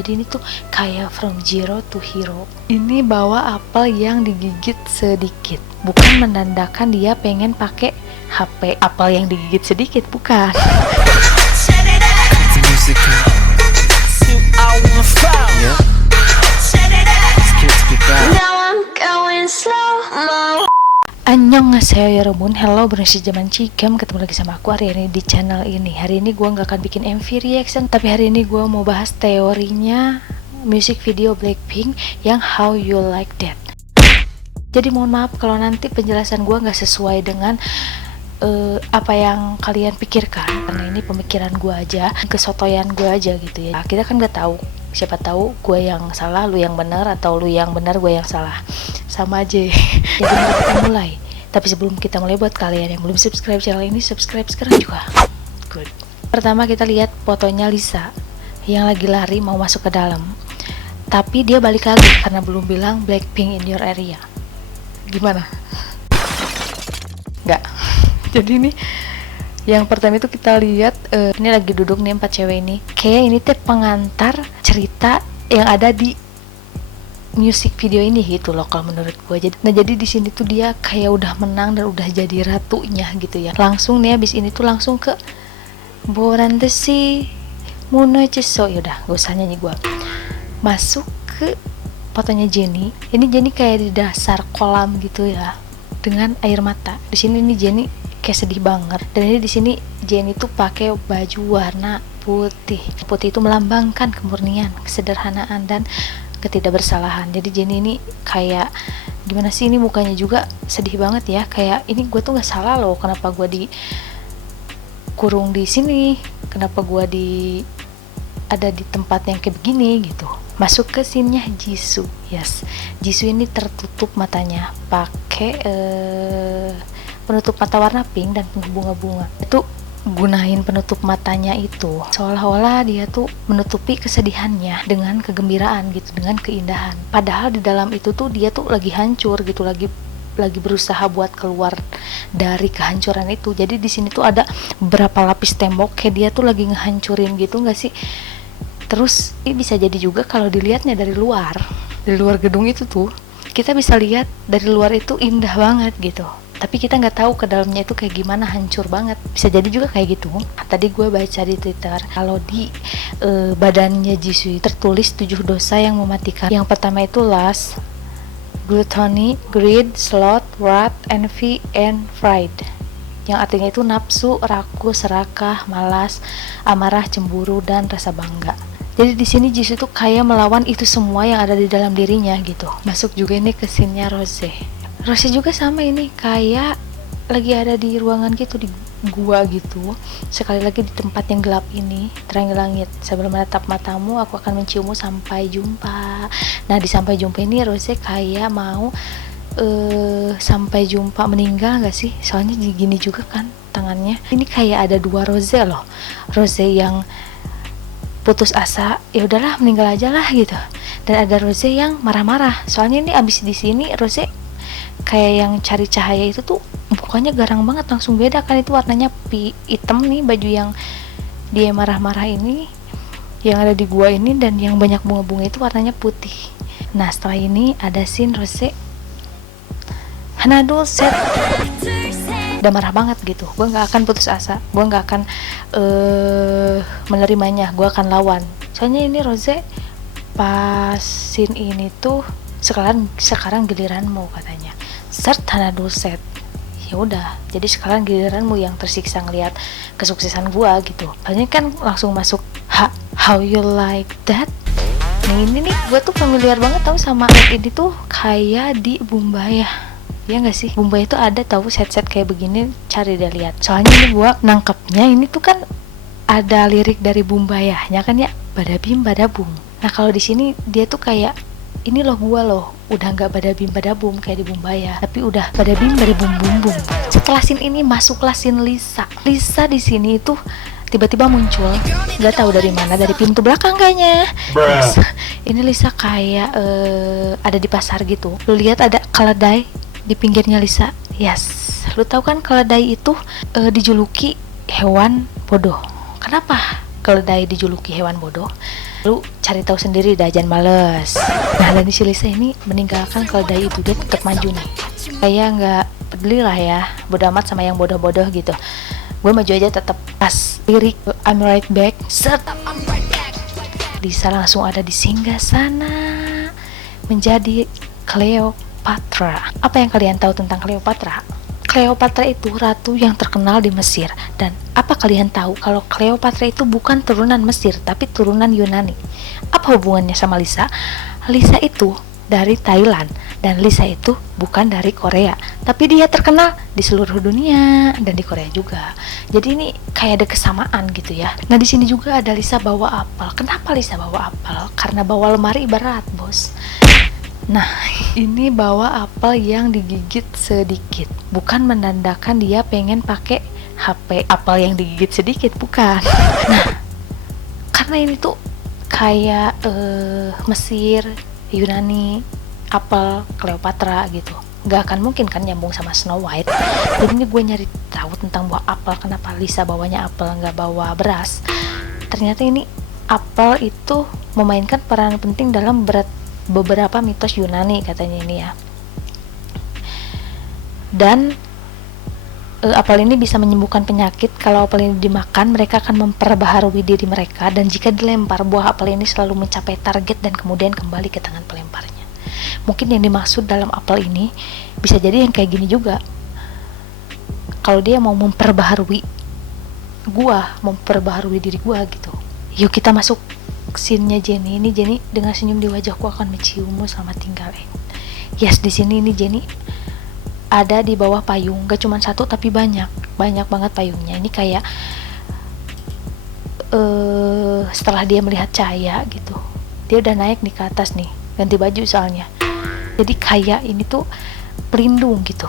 Jadi ini tuh kayak from zero to hero. Ini bawa apel yang digigit sedikit, bukan menandakan dia pengen pakai HP. Apel yang digigit sedikit bukan. Annyeonghaseyo 여러분, hello bersama Jaman Cigam, ketemu lagi sama aku hari ini di channel ini. Hari ini gue gak akan bikin MV reaction, tapi hari ini gue mau bahas teorinya music video Blackpink yang How You Like That. Jadi mohon maaf kalau nanti penjelasan gue gak sesuai dengan apa yang kalian pikirkan, karena ini pemikiran gue aja, kesotoyan gue aja gitu ya. Kita kan gak tahu, siapa tahu gue yang salah, lu yang benar, atau lu yang benar, gue yang salah, sama aja. Jadi mari kita mulai. Tapi sebelum kita mulai, buat kalian yang belum subscribe channel ini, subscribe sekarang juga. Good. Pertama kita lihat fotonya Lisa yang lagi lari mau masuk ke dalam, tapi dia balik lagi karena belum bilang Blackpink in your area. Gimana? Enggak. Jadi ini yang pertama itu kita lihat ini lagi duduk nih 4 cewek ini. Kayak ini tuh pengantar cerita yang ada di music video ini gitu loh kalau menurut gue. Jadi di sini tuh dia kayak udah menang dan udah jadi ratunya gitu ya. Langsung nih abis ini tuh langsung ke Boran Desi Muno Ceso. Yaudah gak usah nyanyi gue. Masuk ke fotonya Jennie. Ini Jennie kayak di dasar kolam gitu ya, dengan air mata. Di sini nih Jennie kayak sedih banget. Dan ini di sini Jennie tuh pakai baju warna putih. Putih itu melambangkan kemurnian, kesederhanaan dan ketidakbersalahan. Jadi Jennie ini kayak gimana sih, ini mukanya juga sedih banget ya, kayak ini gue tuh nggak salah loh, kenapa gue dikurung di sini, kenapa gue ada di tempat yang kayak begini gitu. Masuk ke scene-nya Jisoo. Yes, Jisoo ini tertutup matanya pakai penutup mata warna pink dan bunga-bunga. Itu gunain penutup matanya itu seolah-olah dia tuh menutupi kesedihannya dengan kegembiraan gitu, dengan keindahan. Padahal di dalam itu tuh dia tuh lagi hancur gitu, lagi berusaha buat keluar dari kehancuran itu. Jadi di sini tuh ada beberapa lapis tembok kayak dia tuh lagi ngehancurin gitu nggak sih? Terus ini bisa jadi juga kalau dilihatnya dari luar gedung itu tuh kita bisa lihat dari luar itu indah banget gitu, tapi kita nggak tahu ke dalamnya itu kayak gimana, hancur banget. Bisa jadi juga kayak gitu. Tadi gue baca di Twitter kalau di badannya Jisoo tertulis 7 dosa yang mematikan. Yang pertama itu lust, gluttony, greed, sloth, wrath, envy, and pride. Yang artinya itu nafsu, rakus, serakah, malas, amarah, cemburu, dan rasa bangga. Jadi di sini Jisoo tuh kayak melawan itu semua yang ada di dalam dirinya gitu. Masuk juga ini ke scene-nya Rose. Rose juga sama, ini kayak lagi ada di ruangan gitu, di gua gitu. Sekali lagi di tempat yang gelap ini, terang langit. Sebelum menatap matamu, aku akan menciummu sampai jumpa. Nah di sampai jumpa ini Rose kayak mau sampai jumpa meninggal gak sih? Soalnya gini juga kan tangannya. Ini kayak ada 2 Rose loh. Rose yang putus asa, ya udahlah meninggal aja lah gitu. Dan ada Rose yang marah-marah. Soalnya ini abis di sini Rose kayak yang cari cahaya itu tuh mukanya garang banget, langsung beda kan, itu warnanya hitam nih baju yang dia marah-marah ini yang ada di gua ini, dan yang banyak bunga-bunga itu warnanya putih. Nah setelah ini ada scene Rose Hanadul set udah marah banget gitu. Gua nggak akan putus asa, gua nggak akan menerimanya, gua akan lawan. Soalnya ini Rose pas scene ini tuh sekarang giliranmu katanya. Start Hanadul set. Ya udah, jadi sekarang giliranmu yang tersiksa ngelihat kesuksesan gua gitu. Soalnya kan langsung masuk How You Like That. Nah ini nih gua tuh familiar banget tau sama ad ini tuh, kayak di Bumbaya. Ya nggak sih, Bumbaya itu ada tahu set-set kayak begini, cari deh lihat. Soalnya ini gua nangkepnya ini tuh kan ada lirik dari Bumbayanya kan ya, badabim badabum. Nah kalau di sini dia tuh kayak ini loh, gua loh udah nggak badabim badabum kayak di Bumbaya, tapi udah badabim badabum bum bum. Setelah scene ini masuklah scene Lisa. Lisa di sini tuh tiba-tiba muncul, nggak tahu dari mana, dari pintu belakang kayaknya. Ini Lisa kayak ada di pasar gitu. Lu lihat ada keledai di pinggirnya Lisa. Yes, lu tahu kan keledai itu dijuluki hewan bodoh. Kenapa keledai dijuluki hewan bodoh? Lu cari tahu sendiri dah, jangan males. Nah, dan si Lisa ini meninggalkan keledai itu, dia tetap maju nih. Kayak nggak peduli lah ya, bodo amat sama yang bodoh-bodoh gitu. Gue maju aja tetap. Pas lirik I'm right back, set, Lisa langsung ada di singgasana menjadi Cleopatra. Apa yang kalian tahu tentang Cleopatra? Cleopatra itu ratu yang terkenal di Mesir. Dan apa kalian tahu kalau Cleopatra itu bukan turunan Mesir, tapi turunan Yunani? Apa hubungannya sama Lisa? Lisa itu dari Thailand dan Lisa itu bukan dari Korea, tapi dia terkenal di seluruh dunia dan di Korea juga. Jadi ini kayak ada kesamaan gitu ya. Nah, di sini juga ada Lisa bawa apel. Kenapa Lisa bawa apel? Karena bawa lemari berat, bos. Nah, ini bawa apel yang digigit sedikit. Bukan menandakan dia pengen pakai HP apel yang digigit sedikit, bukan. Nah, karena ini tuh kayak Mesir, Yunani, apel, Cleopatra gitu. Gak akan mungkin kan nyambung sama Snow White. Jadi ini gue nyari tahu tentang buah apel. Kenapa Lisa bawanya apel, nggak bawa beras. Ternyata ini apel itu memainkan peran penting dalam beberapa mitos Yunani katanya ini ya. Dan apel ini bisa menyembuhkan penyakit. Kalau apel ini dimakan, mereka akan memperbaharui diri mereka. Dan jika dilempar, buah apel ini selalu mencapai target dan kemudian kembali ke tangan pelemparnya. Mungkin yang dimaksud dalam apel ini bisa jadi yang kayak gini juga. Kalau dia mau memperbaharui diri gua gitu. Yuk kita masuk scene-nya Jenny. Ini Jenny dengan senyum di wajahku akan menciummu selamat tinggal. Yes, di sini ini Jenny ada di bawah payung, gak cuma satu tapi banyak banget payungnya. Ini kayak setelah dia melihat cahaya gitu, dia udah naik nih ke atas nih, ganti baju soalnya. Jadi kayak ini tuh pelindung gitu.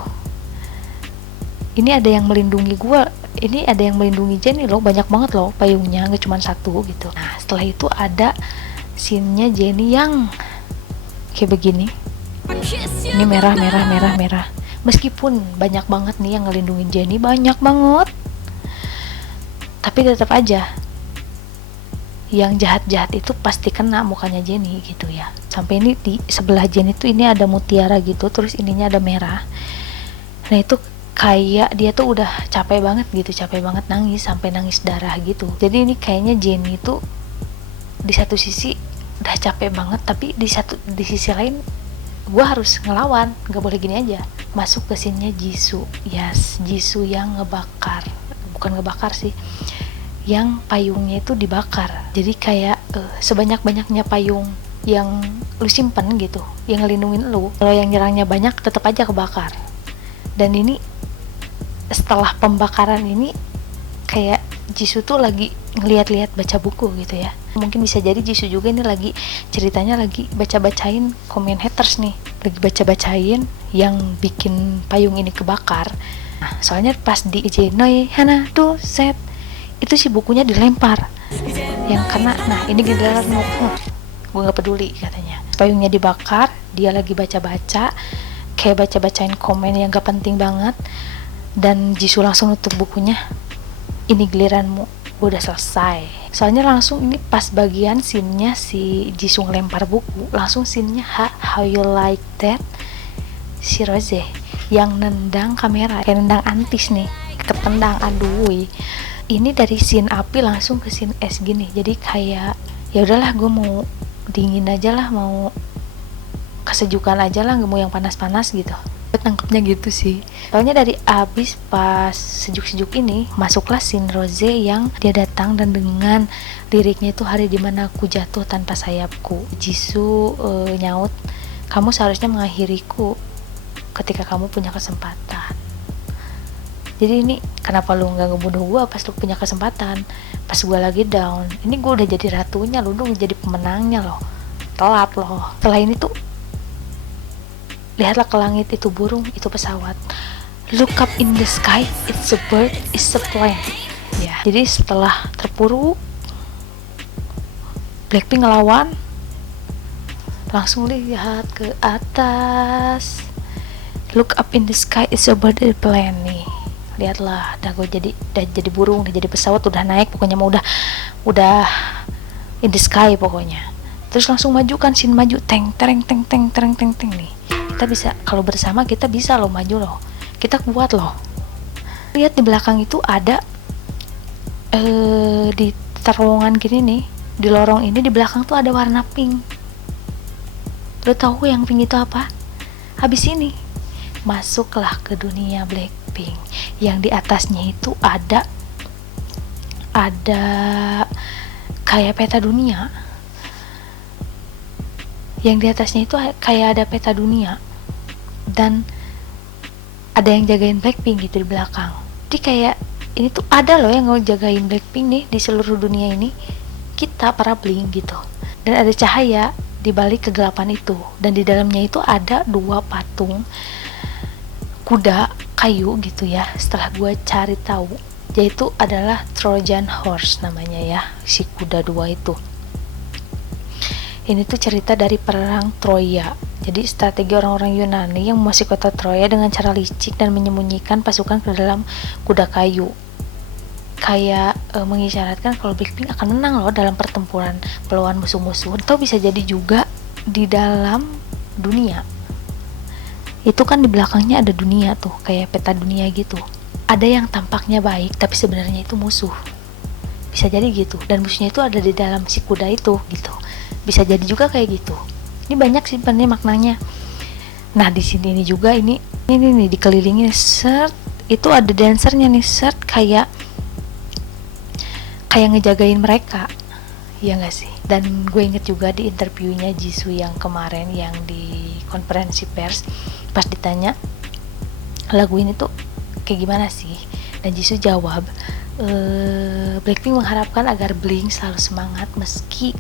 Ini ada yang melindungi gua, ini ada yang melindungi Jenny loh, banyak banget loh payungnya, gak cuma satu gitu. Nah, setelah itu ada scene-nya Jenny yang kayak begini. Ini merah. Meskipun banyak banget nih yang ngelindungin Jenny, banyak banget, tapi tetap aja yang jahat-jahat itu pasti kena mukanya Jenny gitu ya. Sampai ini di sebelah Jenny tuh ini ada mutiara gitu, terus ininya ada merah. Nah, itu kayak dia tuh udah capek banget nangis sampai nangis darah gitu. Jadi ini kayaknya Jenny tuh di satu sisi udah capek banget, tapi di sisi lain gue harus ngelawan, gak boleh gini aja. Masuk ke scene-nya Jisoo. Yes, Jisoo yang bukan ngebakar sih, yang payungnya itu dibakar. Jadi kayak sebanyak-banyaknya payung yang lu simpen gitu, yang ngelindungin lu, kalau yang nyerangnya banyak tetap aja kebakar. Dan ini setelah pembakaran ini kayak Jisoo tuh lagi ngeliat-liat baca buku gitu ya. Mungkin bisa jadi Jisoo juga ini lagi ceritanya lagi baca-bacain komen haters nih, lagi baca-bacain yang bikin payung ini kebakar. Nah, soalnya pas di Ijenoy Hana tuh set itu si bukunya dilempar yang kena. Nah, ini giliran gue nggak peduli katanya. Payungnya dibakar, dia lagi baca-baca kayak baca-bacain komen yang gak penting banget, dan Jisoo langsung nutup bukunya. Ini giliranmu, gue udah selesai. Soalnya langsung ini pas bagian scene-nya si Jisoo ngelempar buku, langsung scene-nya how you like that, si Rose yang nendang kamera kayak nendang antis nih, ketendang. Aduh, ini dari scene api langsung ke scene es gini. Jadi kayak ya udahlah, gue mau dingin aja lah, mau kesejukan aja lah, gak mau yang panas-panas gitu. Tangkapnya gitu sih. Soalnya dari abis pas sejuk-sejuk ini masuklah scene Rose yang dia datang dan dengan liriknya itu hari dimana aku jatuh tanpa sayapku. Jisoo nyaut, kamu seharusnya mengakhiriku ketika kamu punya kesempatan. Jadi ini kenapa lu nggak ngebunuh gue pas lu punya kesempatan, pas gue lagi down. Ini gue udah jadi ratunya, lu udah jadi pemenangnya loh. Telat loh. Setelah ini tuh lihatlah ke langit, itu burung, itu pesawat. Look up in the sky, it's a bird, it's a plane. Ya, jadi setelah terpuruk, Blackpink ngelawan, langsung lihat ke atas. Look up in the sky, it's a bird, it's a plane nih. Lihatlah, udah jadi burung, udah jadi pesawat, udah naik, pokoknya mau udah in the sky pokoknya. Terus langsung majukan, scene maju, teng tereng teng teng tereng teng teng nih. Kita bisa, kalau bersama kita bisa loh maju loh. Kita kuat loh. Lihat di belakang itu ada di terowongan gini nih, di lorong ini di belakang tuh ada warna pink. Lo tahu yang pink itu apa? Habis ini masuklah ke dunia Blackpink. Yang di atasnya itu ada kayak peta dunia. Yang di atasnya itu kayak ada peta dunia, dan ada yang jagain Blackpink gitu di belakang. Jadi kayak ini tuh ada loh yang ngejagain Blackpink nih di seluruh dunia ini, kita para Blink gitu. Dan ada cahaya di balik kegelapan itu, dan di dalamnya itu ada 2 patung kuda kayu gitu ya. Setelah gue cari tahu, yaitu adalah Trojan Horse namanya ya, si kuda 2 itu. Ini tuh cerita dari perang Troya. Jadi strategi orang-orang Yunani yang memasuki kota Troya dengan cara licik dan menyembunyikan pasukan ke dalam kuda kayu. Kayak mengisyaratkan kalau Blackpink akan menang loh dalam pertempuran melawan musuh-musuh. Atau bisa jadi juga di dalam dunia. Itu kan di belakangnya ada dunia tuh, kayak peta dunia gitu. Ada yang tampaknya baik tapi sebenarnya itu musuh. Bisa jadi gitu. Dan musuhnya itu ada di dalam si kuda itu gitu. Bisa jadi juga kayak gitu. Ini banyak sih sebenarnya maknanya. Nah di sini ini juga ini nih dikelilingi shirt, itu ada dancernya nih, shirt kayak ngejagain mereka, ya nggak sih? Dan gue inget juga di interviewnya Jisoo yang kemarin yang di konferensi pers, pas ditanya lagu ini tuh kayak gimana sih, dan Jisoo jawab, Blackpink mengharapkan agar Blink selalu semangat meski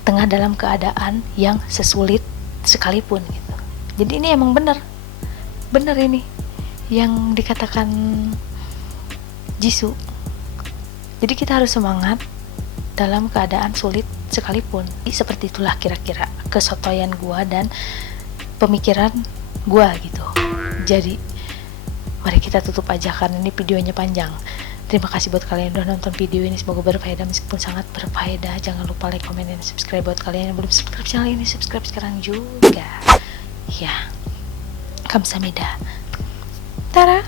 tengah dalam keadaan yang sesulit sekalipun gitu. Jadi ini emang bener ini yang dikatakan Jisoo. Jadi kita harus semangat dalam keadaan sulit sekalipun. Seperti itulah kira-kira kesotoyan gua dan pemikiran gua gitu. Jadi mari kita tutup aja karena ini videonya panjang. Terima kasih buat kalian yang udah nonton video ini, semoga berfaedah. Meskipun sangat berfaedah, jangan lupa like, komen, dan subscribe. Buat kalian yang belum subscribe channel ini, subscribe sekarang juga ya. Kamsahamnida. Tara.